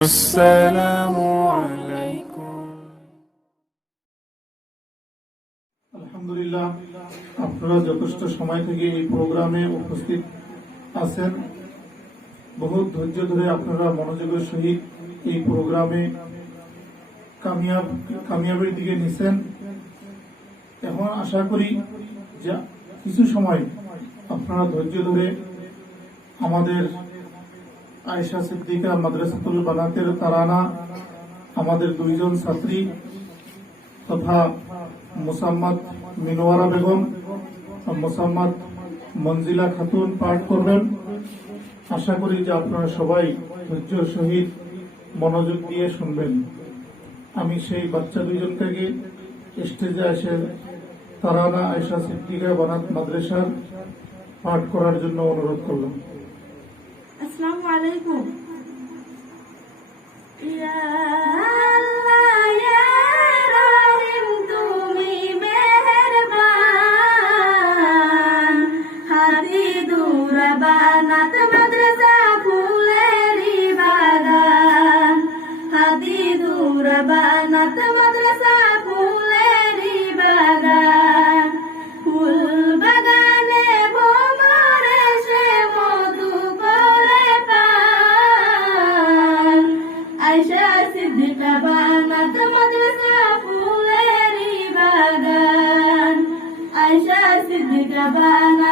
আসসালামু আলাইকুম। আলহামদুলিল্লাহ, আপনারা যথেষ্ট সময় থেকে এই প্রোগ্রামে উপস্থিত আছেন। বহুত ধৈর্য ধরে আপনারা মনোযোগের সহিত এই প্রোগ্রামে কামিয়াবির দিকে নিছেন। এখন আশা করি যে কিছু সময় আপনারা ধৈর্য ধরে আমাদের আয়েশা সিদ্দিকা মাদ্রাসাতুল বানাতের তারানা আমাদের দুইজন ছাত্রী তথা মোসাম্মদ মিনওয়ারা বেগম মোসাম্মদ মঞ্জিলা খাতুন পাঠ করবেন। আশা করি যে আপনারা সবাই ধৈর্যের সহিত মনোযোগ দিয়ে শুনবেন। আমি সেই বাচ্চা দুইজনকে স্টেজে এসে তারানা আয়েশা সিদ্দিকা বানাত মাদ্রাসার পাঠ করার জন্য অনুরোধ করলাম। আসসালামু আলাইকুম। বানাত মাদ্রাসা ফুলেরি বাগান, হাদি দূর বানাত মাদ্রাসা ফুলেরি বাগান, ফুল বাগানে ভোমরে সে মধু করে পান, আয়েশা সিদ্দিকা বানাত মাদ্রাসা ফুলেরি বাগান, আয়েশা সিদ্দিকা বানাত